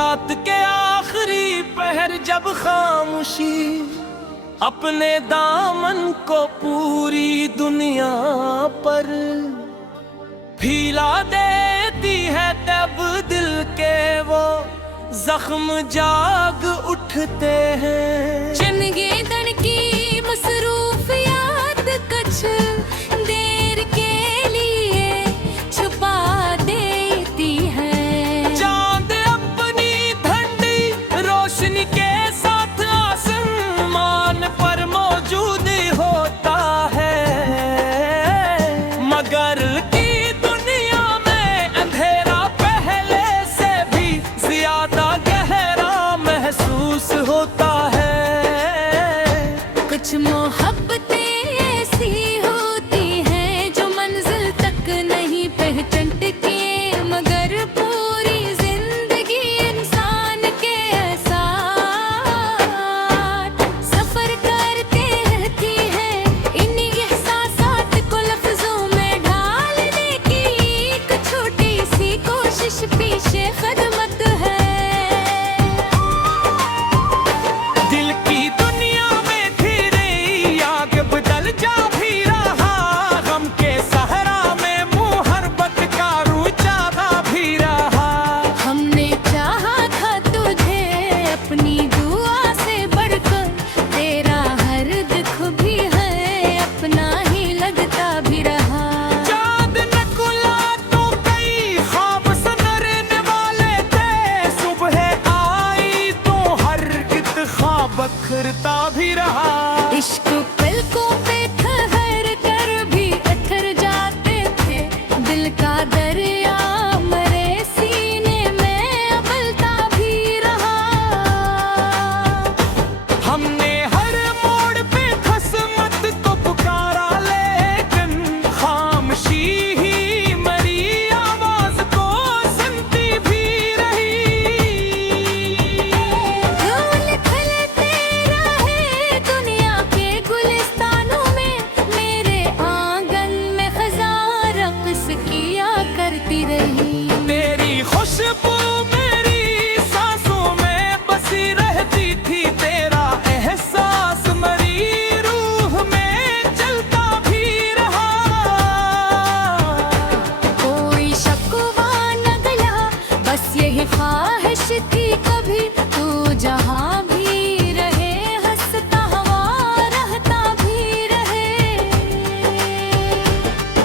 रात के आखिरी पहर जब खामोशी अपने दामन को पूरी दुनिया पर फैला देती है, तब दिल के वो जख्म जाग उठते हैं। जिंदगी दर की मसरूफियात कुछ देर के लिए छुपा देती है। चांद अपनी ठंडी रोशनी के साथ आसमान पर मौजूद होता है, मगर की दुनिया में अंधेरा पहले से भी ज्यादा गहरा महसूस होता है। कुछ मोहब्बतें ऐसी होती हैं जो मंजिल तक नहीं पहचानती, मगर पूरी जिंदगी इंसान के साथ सफर करते रहती है। इन्हीं एहसासात को लफ्जों में ढालने की एक छोटी सी कोशिश पीछे खदमत है। दिल की दुनिया में धीरे आग बदल जा भी रहा, गम के सहरा में मुहब्बत का रुझाना भी रहा। हमने चाहा था तुझे अपनी दुआ से बढ़कर, तेरा हर दुख भी है अपना ही लगता भी रहा। चांद न खुला तो कई ख्वाब सनरने वाले थे, सुबह आई तो हर ख्वाब बखरता भी रहा। इश्क पलकों पे ठहर कर भी अथर जाते थे, दिल का दरिया मरे सीने में अबलता भी रहा। हमने हर मोड़ पे खस्मत को पुकारा, लेकिन खामोशी ही मरी आवाज को सुनती भी रही। फूल खिलते रहे दुनिया के गुलिस्तानों में, मेरे आंगन में खज़ां रक़्स किया करती रही। तेरी खुशबू मेरी सांसों में बसी रहती थी, तेरा एहसास मरी रूह में चलता भी रहा। कोई शकवा न गया, बस यही ख्वाहिश थी कभी तू जहाँ भी रहे, हंसता हुआ रहता भी रहे।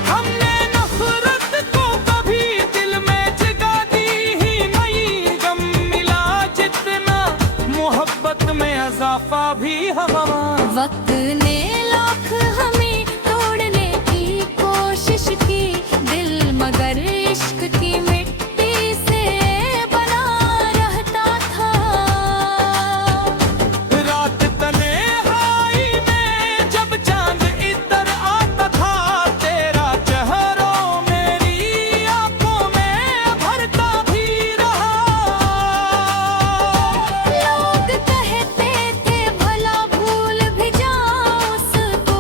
हमने नफरत को कभी दिल में जगा दी ही नहीं, गम मिला जितना मोहब्बत में इजाफा भी हवा। वक्त ने लाख हमें तोड़ने की कोशिश की, दिल मगर इश्क की मिट्टी से बना रहता था। रात तन्हाई में जब चांद इधर आता था, तेरा चेहरा मेरी आंखों में भरता भी रहा। लोग कहते थे भला भूल भी जाओ उसको,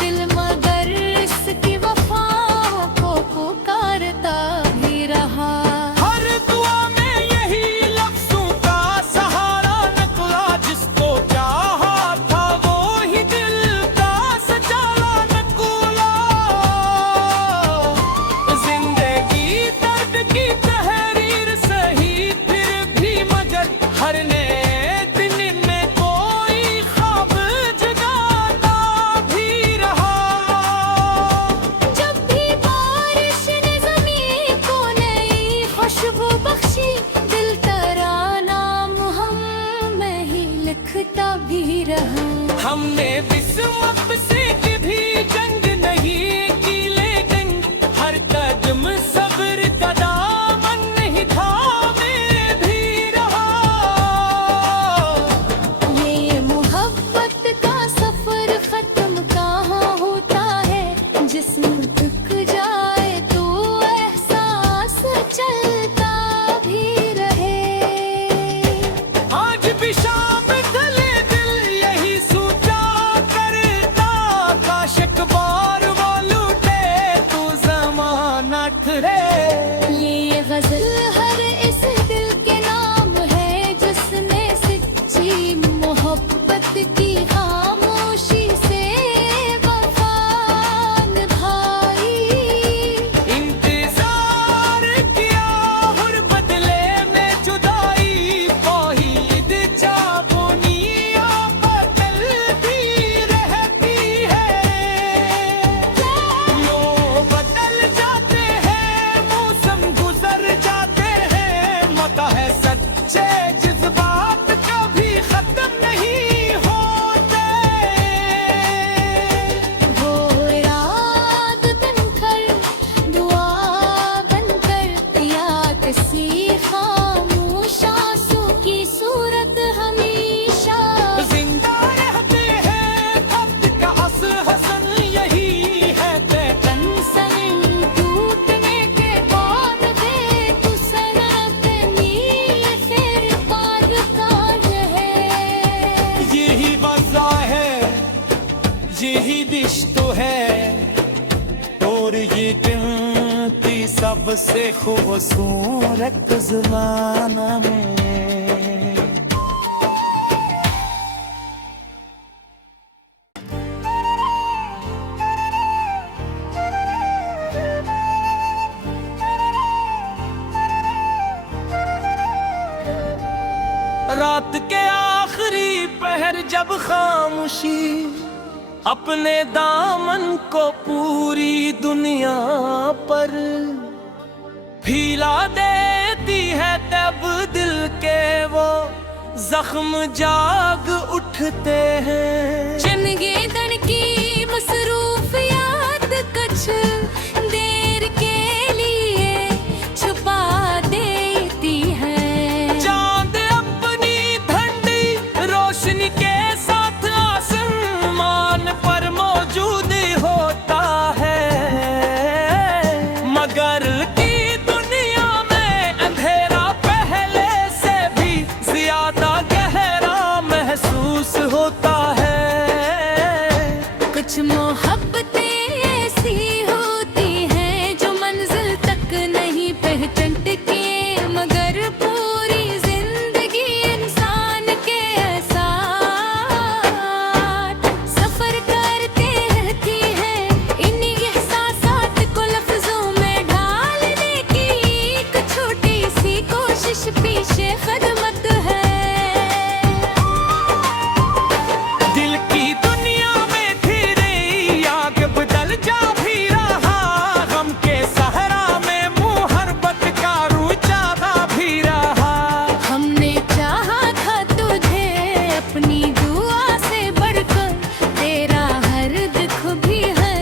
दिल मगर इसकी वफाओं को पुकारता भी रहा। हर दुआ में यही लफ्जों का सहारा निकला, जिसको चाहा था वो ही दिल का सचाला निकला। जिंदगी दर्द की तहरीर सही फिर भी, मगर हर नए दिन में कोई ख्वाब जगाता भी रहा। जब भी बारिश ने ज़मीं को नई खुशबू बख्शी, दिल तराना हम में ही लिखता भी रहा। हमने बिस्मत से कभी जंग नहीं की, लेकिन हर कदम सब्र का दामन नहीं थामे भी रहा। ये मोहब्बत का सफर खत्म कहाँ होता है, जिस्म थक जाए तो एहसास चलता भी रहे। आज भी शाम ढले दिल यही सोचा करता यही रिश्तो है और ये गिनती सबसे खूबसूरत ज़माना में। रात के आखिरी पहर जब खामोशी अपने दामन को पूरी दुनिया पर फैला देती है, तब दिल के वो जख्म जाग उठते हैं। चमगेदड़ की मसरूफियात कुछ देर के लिए छुपा देती है। चांद अपनी ठंडी रोशनी के साथ आसमान पर मौजूद होता है, मगर की दुनिया में अंधेरा पहले से भी ज्यादा गहरा महसूस होता है। कुछ मोहब्बतें ऐसी होती हैं जो मंजिल तक नहीं पहचानती, मगर पूरी जिंदगी इंसान के साथ सफर करते रहती है। इन्हीं एहसासात को लफ्जों में ढालने की एक छोटी सी कोशिश पीछे खदमत है। दिल की दुनिया में धीरे आगे बदल जा भी रहा, गम के सहरा में मुहब्बत का रुझाना भी रहा। हमने चाहा था तुझे अपनी दुआ से बढ़कर, तेरा हर दुख भी है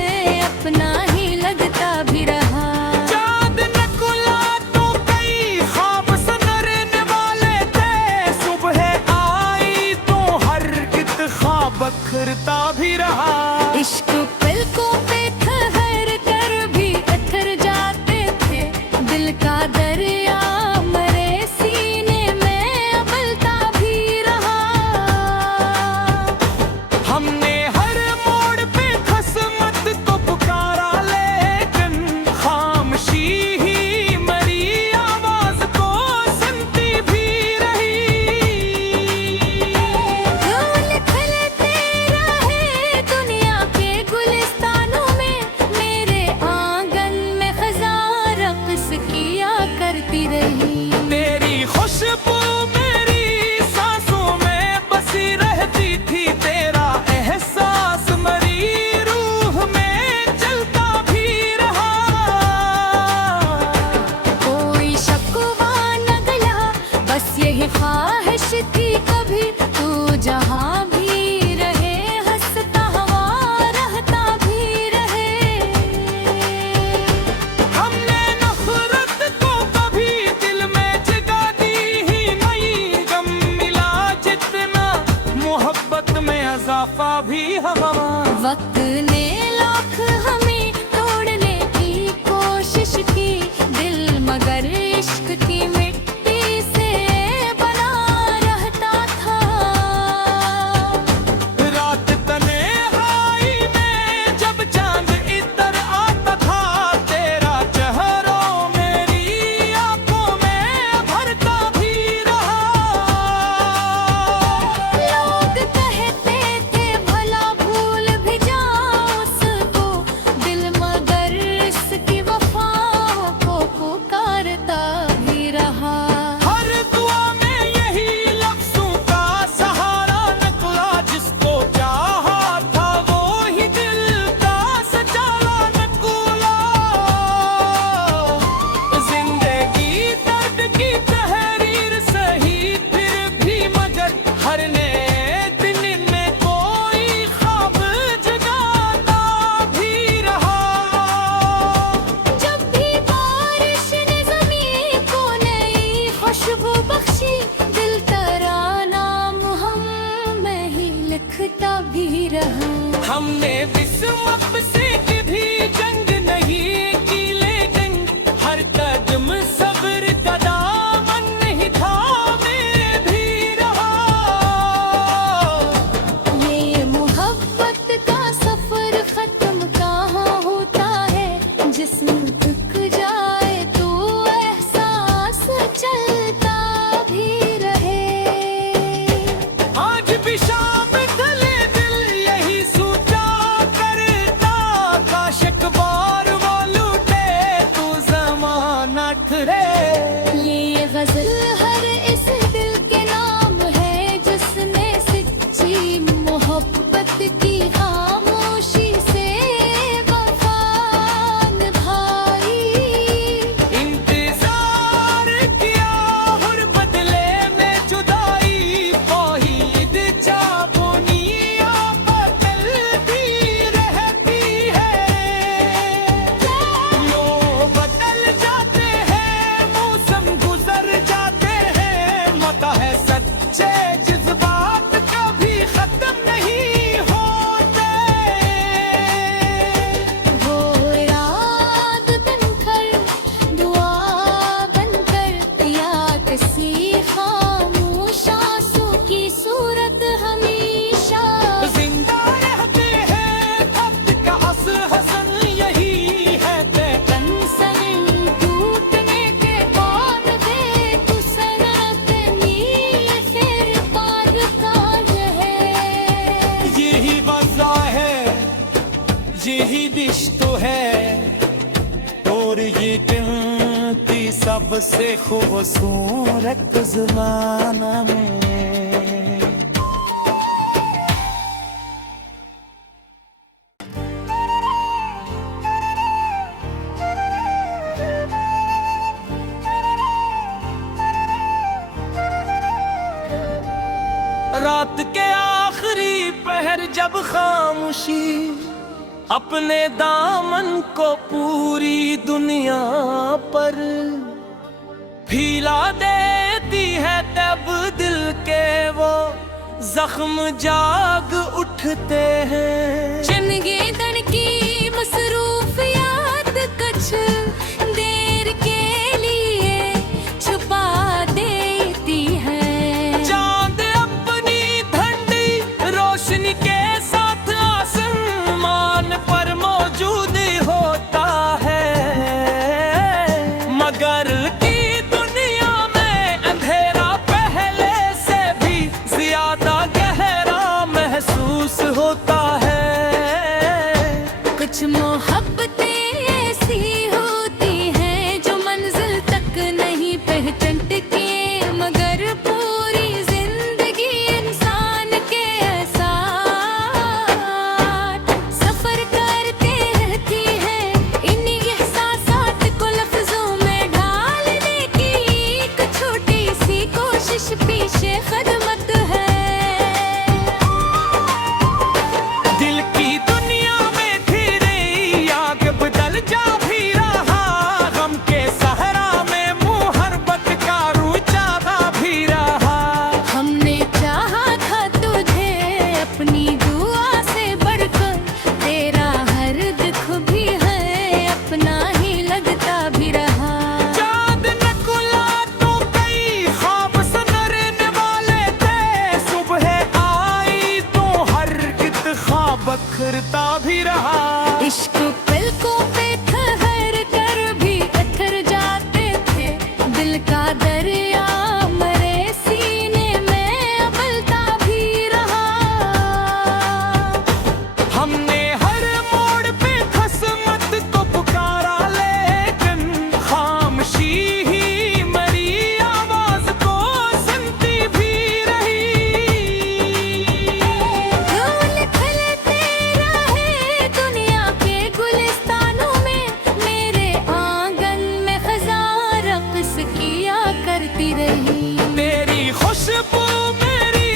अपना ही लगता भी रहा। चांद नकुला तो कई ख्वाब सनरने वाले थे, सुबह आई तो हर एक ख्वाब बखरता भी रहा। इश्क पलकों पे ठहर कर भी अथर जाते थे, दिल का दरिया मरे सीने में अबलता भी रहा। हमने हर मोड़ पे खसमत को पुकारा, लेकिन खामोशी ही मरी आवाज को सुनती भी रही। फूल खिलते रहे दुनिया के गुलिस्तानों में, मेरे आंगन में खज़ां रक़्स किया करती रही। तेरी खुशबू मेरी सांसों में बसी रहती थी, तेरा एहसास मरी रूह में चलता भी रहा। कोई शकवा न गया, बस यही ख्वाहिश थी कभी तू जहाँ भी रहे, हंसता हुआ रहता भी रहे। हमने नफरत को कभी दिल में जगा दी ही नहीं, गम मिला जितना मोहब्बत में इजाफा भी हवा। वक्त ने लाख हमें तोड़ने की कोशिश की, दिल मगर इश्क की मिट्टी से बना रहता था। रात तन्हाई में जब चांद इधर आता था, तेरा चेहरा मेरी आंखों में भरता भी रहा। लोग कहते थे भला भूल भी जाओ उसको, दिल मगर इसकी वफाओं को पुकारता भी रहा। हर दुआ में यही लफ्जों का सहारा निकला, जिसको चाहा था वो ही दिल का सजाला निकला। जिंदगी दर्द की तहरीर सही फिर भी, मगर हर नए दिन में कोई ख्वाब जगाता भी रहा। जब भी बारिश ने ज़मीं को नई खुशबू बख्शी, दिल तेरा नाम हम में ही लिखता भी रहा। हमने विस्मत से कभी जंग नहीं की, लेकिन हर कदम सब्र का दामन नहीं थामे भी रहा। ये मोहब्बत का यही रिश्तो है और ये गिनती सबसे खूबसूरत ज़माना में। रात के आखिरी पहर जब खामोशी अपने दामन को पूरी दुनिया पर फैला देती है, तब दिल के वो जख्म जाग उठते हैं। जिंदगी दर की मसरूफियात कुछ देर के लिए छुपा देती है। चांद अपनी ठंडी रोशनी के साथ आसमान पर मौजूद होता है, मगर की दुनिया में अंधेरा पहले से भी ज्यादा गहरा महसूस होता है। कुछ मोहब्बतें ऐसी होती हैं जो मंजिल तक नहीं पहचानती, मगर पूरी जिंदगी इंसान के साथ सफर करते रहती है। इन्हीं एहसासात को लफ्जों में ढालने की एक छोटी सी कोशिश पीछे खदमत है। दिल की दुनिया में धीरे आगे बदल जा भी रहा, गम के सहरा में मुहब्बत का रुझाना भी रहा। हमने चाहा था तुझे अपनी दुआ से बढ़कर, तेरा हर दुख भी है अपना ही लगता भी रहा। चांद नकुला तो कई ख्वाब सनरने वाले थे, सुबह आई तो हर ख्वाब बखरता भी रहा। इश्क पलकों पे ठहर कर भी अथर जाते थे, दिल का दरिया मरे सीने में अबलता भी रहा। हमने हर मोड़ पे खस्मत को पुकारा, लेकिन खामोशी ही मरी आवाज को सुनती भी रही। फूल खिलते रहे दुनिया के गुलिस्तानों में, मेरे आंगन में खज़ां रक़्स किया करती रही। तेरी खुशबू मेरी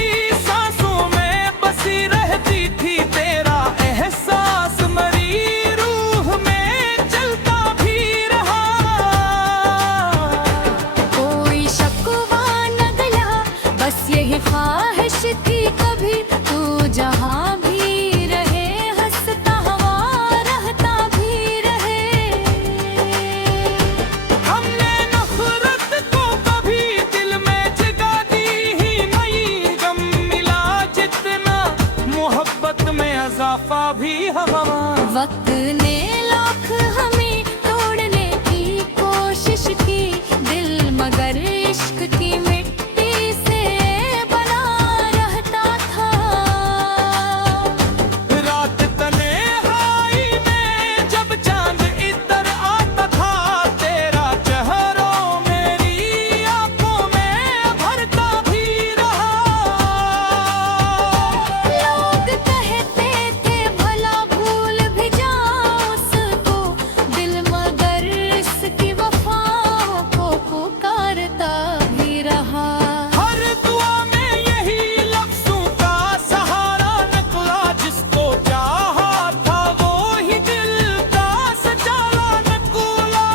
सांसों में बसी रहती थी, तेरा एहसास मरी रूह में चलता भी रहा। कोई शकवा न गला, बस यही ख्वाहिश थी कभी तू जहाँ भी रहे, हंसता हुआ रहता भी रहे। हमने नफरत को कभी दिल में जगा दी ही नहीं, गम मिला जितना मोहब्बत में इजाफा भी हवा। वक्त ने लाख हमें तोड़ने की कोशिश की, दिल मगर इश्क की मिट्टी से बना रहता था। रात तन्हाई में जब चांद इधर आता था, तेरा चेहरा मेरी आंखों में भरता भी रहा। लोग कहते थे भला भूल भी जाओ उसको, दिल मगर इसकी वफाओं को पुकारता भी रहा। हर दुआ में यही लफ्जों का सहारा निकला, जिसको चाहा था वो ही दिल का सचाला निकला।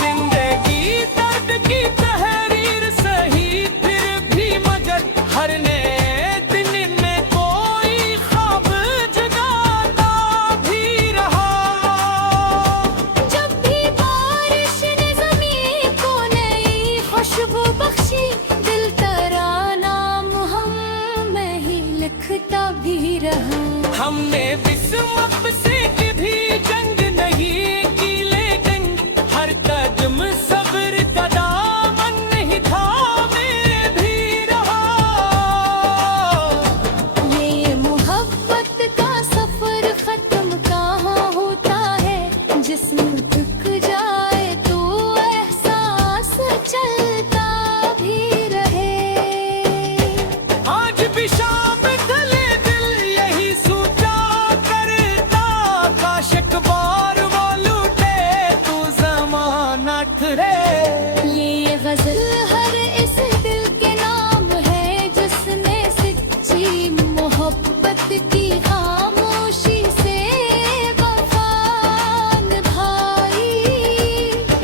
जिंदगी दर्द की तहरीर सही फिर भी, मगर हर नए दिन में कोई ख्वाब जगाता भी रहा। जब भी बारिश ने ज़मीं को नई खुशबू बख्शी, दिल तेरा नाम हम में ही लिखता भी रहा। हमने बिस्मत से कभी जंग नहीं की, लेकिन हर कदम सब्र का दामन नहीं थामे भी रहा। ये मोहब्बत का मोहब्बत की खामोशी से वफा निभाई।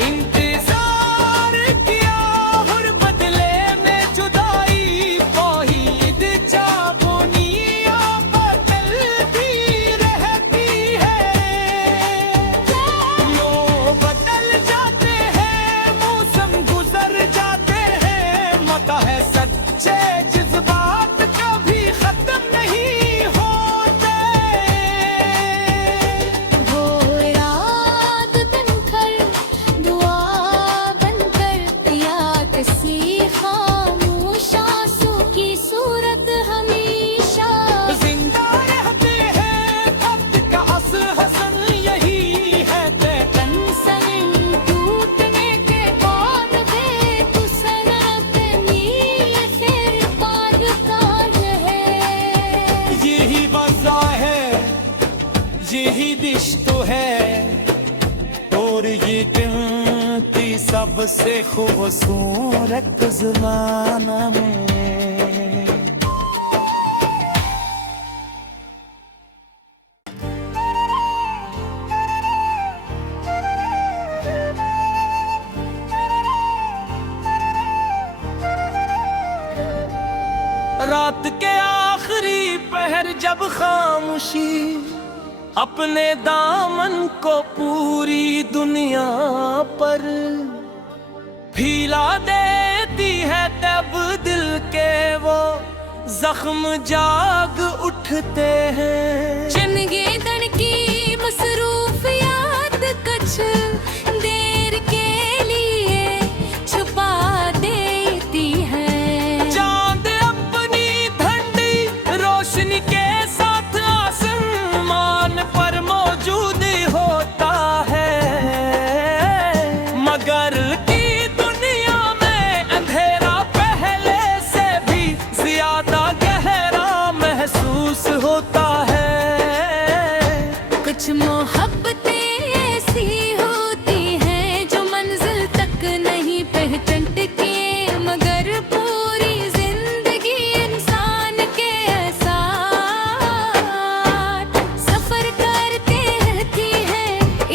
इंतजार किया और बदले में जुदाई, तौहीद चाबुनिया बदलती रहती है। लोग बदल जाते हैं, मौसम गुजर जाते हैं, मता है सच्चे जज्बात कभी खत्म नहीं होते। वो रात बनकर दुआ बनकर या किसी खामोश आंसू की सूरत हमेशा जिंदा रहते हैं, वक्त का असर हसन यही है। कंसन टूटने के बाद दे तू सनत नी फिर पारता रहे। यही वजह है, यही दिश तो है, और ये गिनती सबसे खूबसूरत ज़माना में। रात के आखिरी पहर जब खामोशी अपने दामन को पूरी दुनिया पर फैला देती है, तब दिल के वो जख्म जाग उठते हैं। जिंदगी दर की मसरूफियात कुछ देर के लिए छुपा देती है। चांद अपनी ठंडी रोशनी के साथ आसमान पर मौजूद होता है, मगर की दुनिया में अंधेरा पहले से भी ज्यादा गहरा महसूस होता है। कुछ मोहब्बतें ऐसी होती हैं जो मंजिल तक नहीं पहचानती, मगर पूरी जिंदगी इंसान के साथ सफर करते रहती है।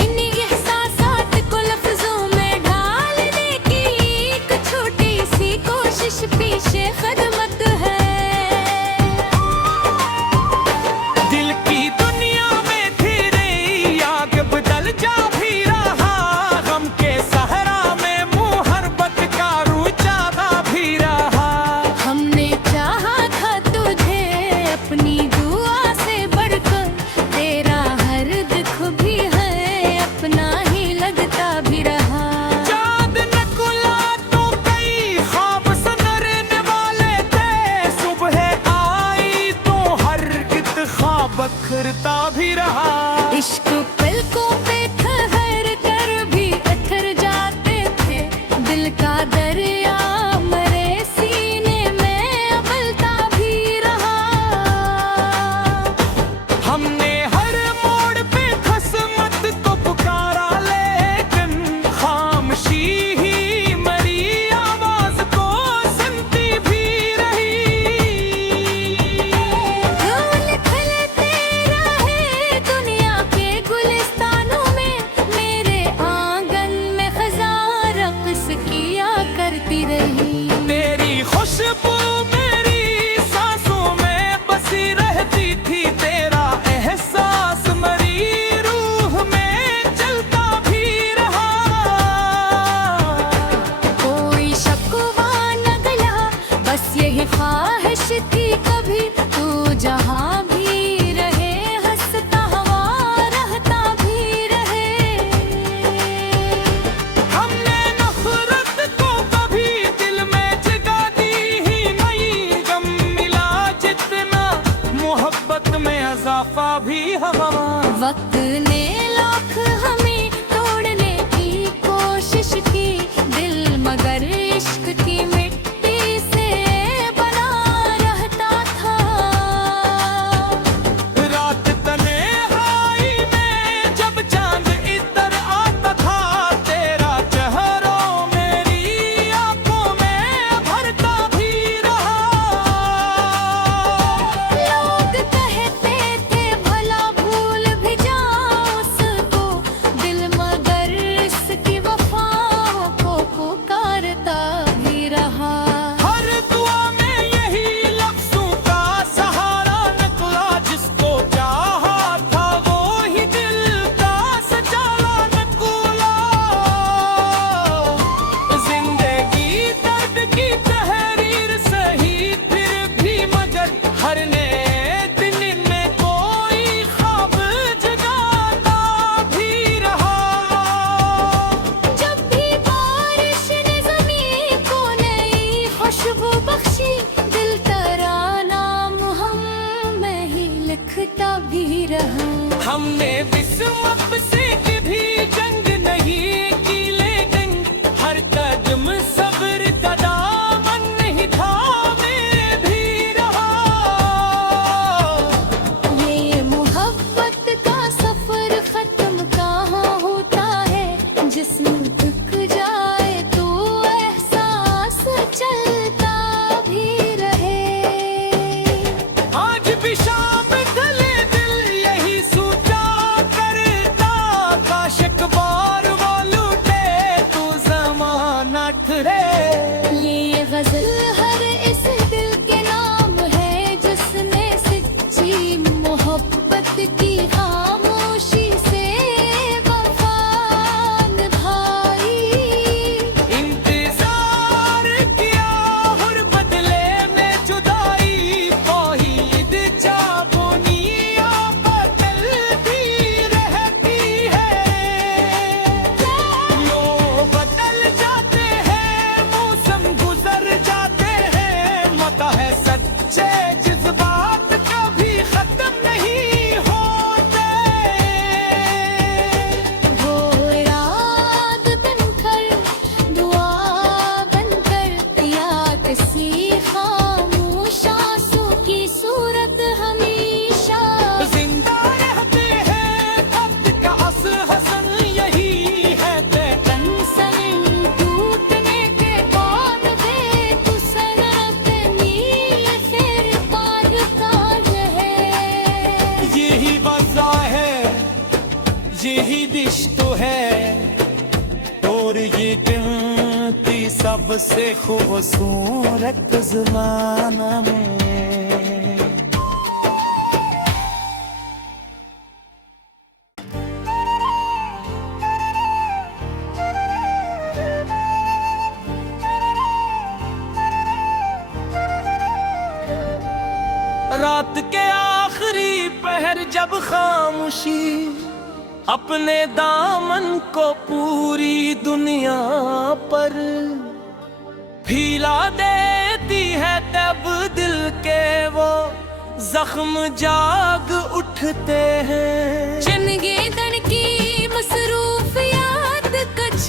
इन्हीं एहसासात को लफ्जों में ढालने की एक छोटी सी कोशिश पीछे खदमत है। दिल की दुनिया में धीरे आग बदल जा भी रहा, गम के सहरा में मुहब्बत का रुझाना भी रहा। हमने चाहा था तुझे अपनी दुआ से बढ़कर, तेरा हर दुख भी है अपना ही लगता भी रहा। चांद न खुला तो कई ख्वाब संवरने वाले थे, सुबह आई तो हर कित ख्वाब बखरता भी रहा। इश्क पलकों पे ठहर कर भी अथर जाते थे, दिल का दरिया मरे सीने में अबलता भी रहा। हमने हर मोड़ पे खसमत को पुकारा, लेकिन खामोशी ही मरी आवाज को सुनती भी रही। फूल खिलते रहे दुनिया के गुलिस्तानों में, मेरे आंगन में खज़ां रक़्स किया करती रही। तेरी खुशबू मेरी सांसों में बसी रहती थी, तेरा एहसास मरी रूह में चलता भी रहा। कोई शकवा न गया, बस यही ख्वाहिश थी कभी तू जहाँ भी रहे, हंसता हुआ रहता भी रहे। हमने नफरत को कभी दिल में जगा दी ही नहीं, गम मिला जितना मोहब्बत में इजाफा भी हवा। वक्त ने लाख हमें तोड़ने की कोशिश की, दिल मगर इश्क की मिट्टी से बना रहता था। रात तन्हाई में जब चांद इधर आता था, तेरा चेहरा मेरी आंखों में भरता भी रहा। रहा। हमने विस्मत से कभी जंग नहीं की, लेकिन हर कदम सब्र का दामन नहीं थामे भी रहा। ये मोहब्बत का सफर खत्म कहाँ होता है, जिस्म थक जाए तो एहसास चलता भी रहे। आज भी शाम ढले दिल यही सोचा करता, काश एक बार वो लूटे तू ज़माना ठहरे। ये गजल हर इस दिल के नाम है, जिसने सच्ची मोहब्बत की खामोशी से वफा निभाई। इंतजार किया हर बदले में जुदाई, तौहीद जाबुनिया बदल भी रहती है। लोग बदल जाते हैं, मौसम गुजर जाते हैं, मता है सच्चे जज्बात कभी खत्म नहीं होते। वो रात बनकर दुआ बनकर, या किसी खामोश आंसू की सूरत हमेशा। जिंदा रहते हैं वक्त का हसन यही है तय। तन सन टूटने के बाद देख सनत नील फिर पार का रहे। यही वजह है, यही रिश्तो है, और ये गिनती सबसे खूबसूरत ज़माना में। रात के आखिरी पहर जब खामोशी अपने दामन को पूरी दुनिया पर फैला देती है, तब दिल के वो जख्म जाग उठते हैं। जिंदगी दन की मसरूफियात कुछ